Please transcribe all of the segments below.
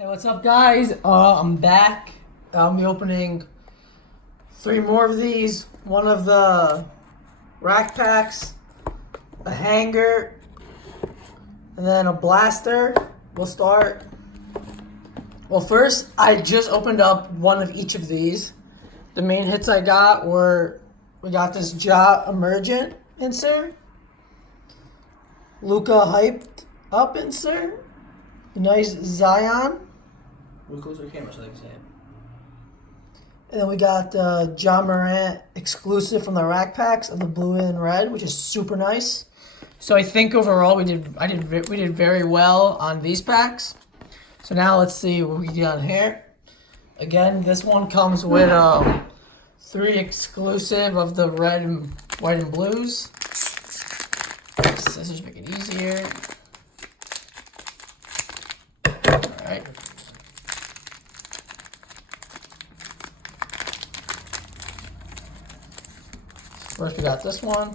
Hey, what's up, guys? I'm back. I'll be opening 3 more of these. One of the rack packs, a hanger, and then a blaster. We'll start. Well, first, I just opened up one of each of these. The main hits I got were, we got this Ja Emergent insert, Luca Hyped Up insert, a nice Zion. We'll close our camera so they can see it. And then we got John Morant exclusive from the rack packs of the blue and red, which is super nice. So I think overall we did very well on these packs. So now let's see what we got here. Again, this one comes with 3 exclusive of the red and white and blues. Scissors make it easier. All right. First, we got this one.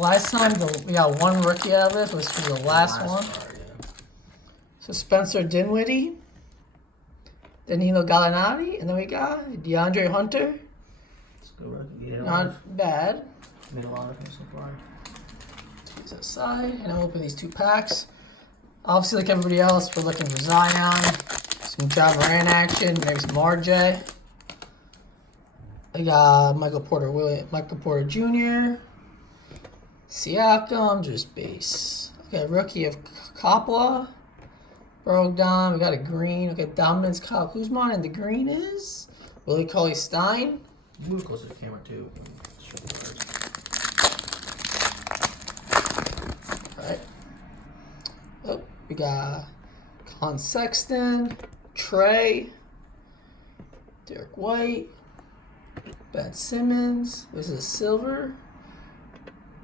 Last time, we got 1 rookie out of this. This was the last one. Part, yeah. So Spencer Dinwiddie, Danilo Gallinari, and then we got DeAndre Hunter. Let's go rookie. Not bad. Made a lot of things so far. These aside, and I'll open these 2 packs. Obviously, like everybody else, we're looking for Zion, some John Morant action, maybe some RJ. I got Michael Porter Jr., Siakam, just base. Okay, rookie of Kopla, Brogdon. We got a green. Okay, dominance Kyle Kuzma, and the green is Willie Cauley-Stein. Move closer to the camera too. All right. Oh, we got Colin Sexton, Trey, Derek White, Ben Simmons. This is a silver.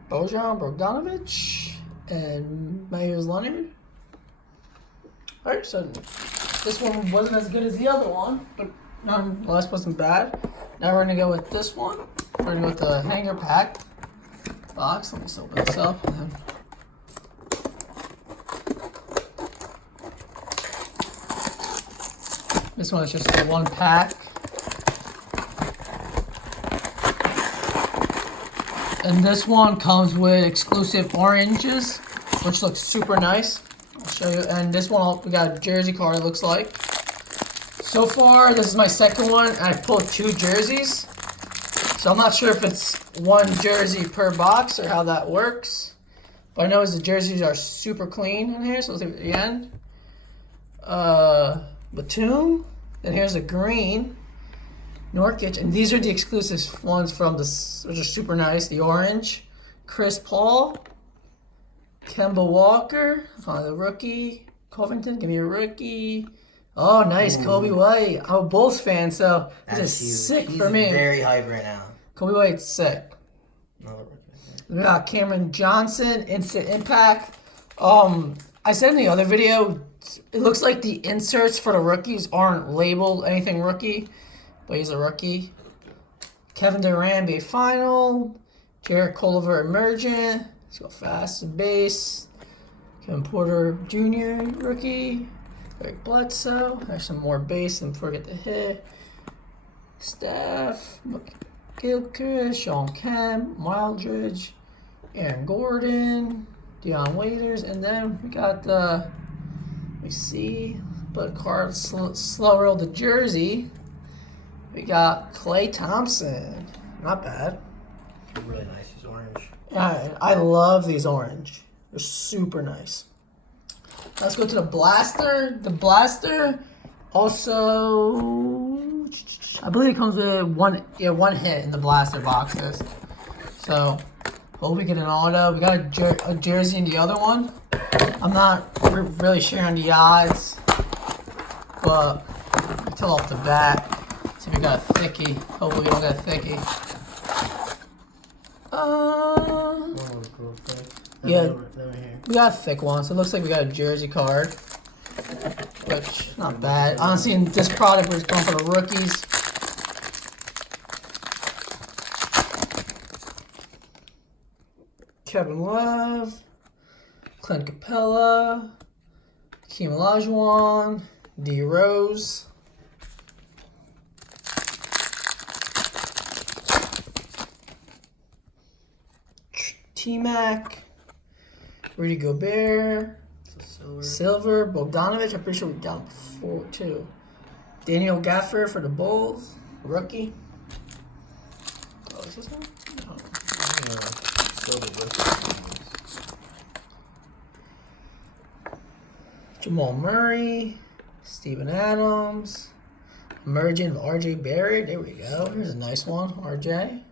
Bojan Bogdanovic and Myers Leonard. Alright, so this one wasn't as good as the other one, but nonetheless wasn't bad. Now we're gonna go with this one. We're gonna go with the hanger pack box. Let me just open this up. And then this one is just the 1 pack. And this one comes with exclusive oranges, which looks super nice. I'll show you. And this one, we got a jersey card, it looks like. So far, this is my second one, and I pulled 2 jerseys. So I'm not sure if it's 1 jersey per box or how that works. But I know the jerseys are super clean in here, so let's see at the end. Batum. Then here's a green. Norkic, and these are the exclusive ones from this, which are super nice. The orange, Chris Paul, Kemba Walker, the rookie, Covington, give me a rookie. Oh, nice, Kobe White. I'm a Bulls fan, so this is huge. sick He's for me. Very hype right now. Kobe White's sick. Another rookie. We got Cameron Johnson, Instant Impact. I said in the other video, it looks like the inserts for the rookies aren't labeled anything rookie. But he's a rookie. Kevin Durant, NBA Final. Jarrett Culver, Emergent. Let's go fast. Base. Kevin Porter Jr., rookie. Eric Bledsoe. There's some more base and forget to hit. Steph. Gilchrist. Sean Kemp. Mildridge. Aaron Gordon. Deion Waiters. And then we got the, let me see. But card slow roll the jersey. We got Klay Thompson. Not bad. They're really nice. He's orange. Yeah, I love these orange. They're super nice. Let's go to the blaster. The blaster also, I believe it comes with one hit in the blaster boxes. So hope we get an auto. We got a jersey in the other one. I'm not really sure on the odds, but tell off the bat. See if we got a thickie. Hopefully we don't get a thickie. Yeah, we got a thick one, so it looks like we got a jersey card, which not bad. Honestly, in this product, we're just going for the rookies. Kevin Love, Clint Capella, Hakeem Olajuwon, D Rose. T-Mac, Rudy Gobert, Silver, Bogdanovich. I'm pretty sure we got him before too. Daniel Gafford for the Bulls, rookie. Oh, is this one? No. Jamal Murray, Steven Adams, emerging of RJ Barrett. There we go. Here's a nice one, RJ.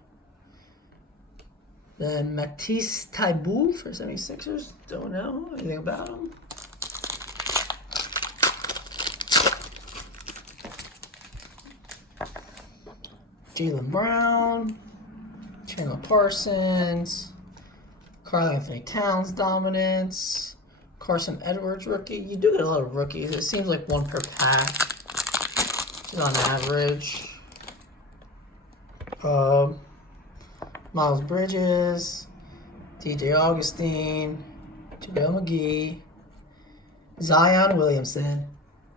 Then Matisse Thybulle for 76ers. Don't know anything about him. Jaylen Brown, Chandler Parsons, Karl Anthony Towns dominance, Carson Edwards rookie. You do get a lot of rookies. It seems like one per pack on average. Miles Bridges, DJ Augustine, JaVale McGee, Zion Williamson.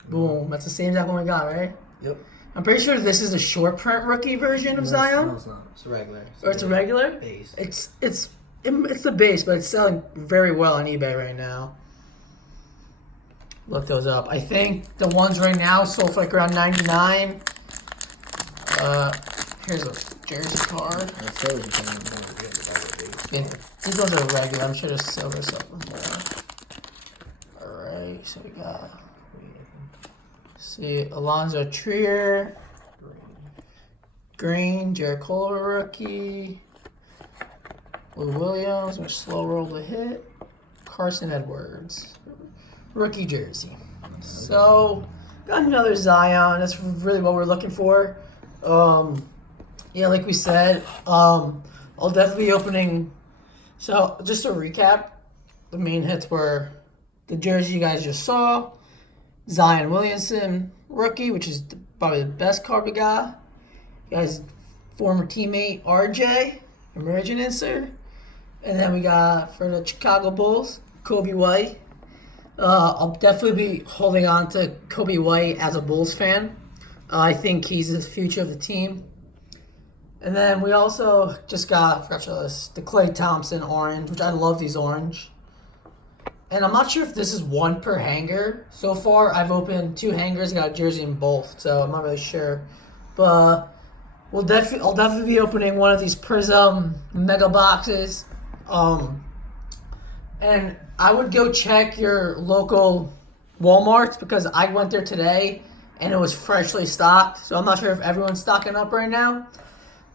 Boom. That's the same exact one we got, right? Yep. I'm pretty sure this is a short print rookie version of Zion. No, it's not. It's a regular. Or it's a regular? Base. It's the base, but it's selling very well on eBay right now. Look those up. I think the ones right now sold for like around $99. Here's a jersey card. Yeah, these ones are regular. I'm sure there's silver something more. Alright, so we got Alonzo Trier, Green, Jared Culver rookie, Lou Williams, which slow roll to hit, Carson Edwards, rookie jersey. So got another Zion. That's really what we're looking for. Yeah, like we said, I'll definitely be opening. So just to recap, the main hits were the jersey you guys just saw, Zion Williamson rookie, which is probably the best card we got. You guys' former teammate RJ, emerging insert, and then we got for the Chicago Bulls, Kobe White. I'll definitely be holding on to Kobe White as a Bulls fan. I think he's the future of the team. And then we also just got, the Klay Thompson orange, which I love these orange. And I'm not sure if this is one per hanger. So far, I've opened 2 hangers, got a jersey in both, so I'm not really sure. But I'll definitely be opening one of these Prizm mega boxes. And I would go check your local Walmarts because I went there today and it was freshly stocked. So I'm not sure if everyone's stocking up right now.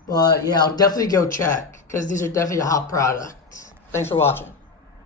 But yeah, I'll definitely go check because these are definitely a hot product. Thanks for watching.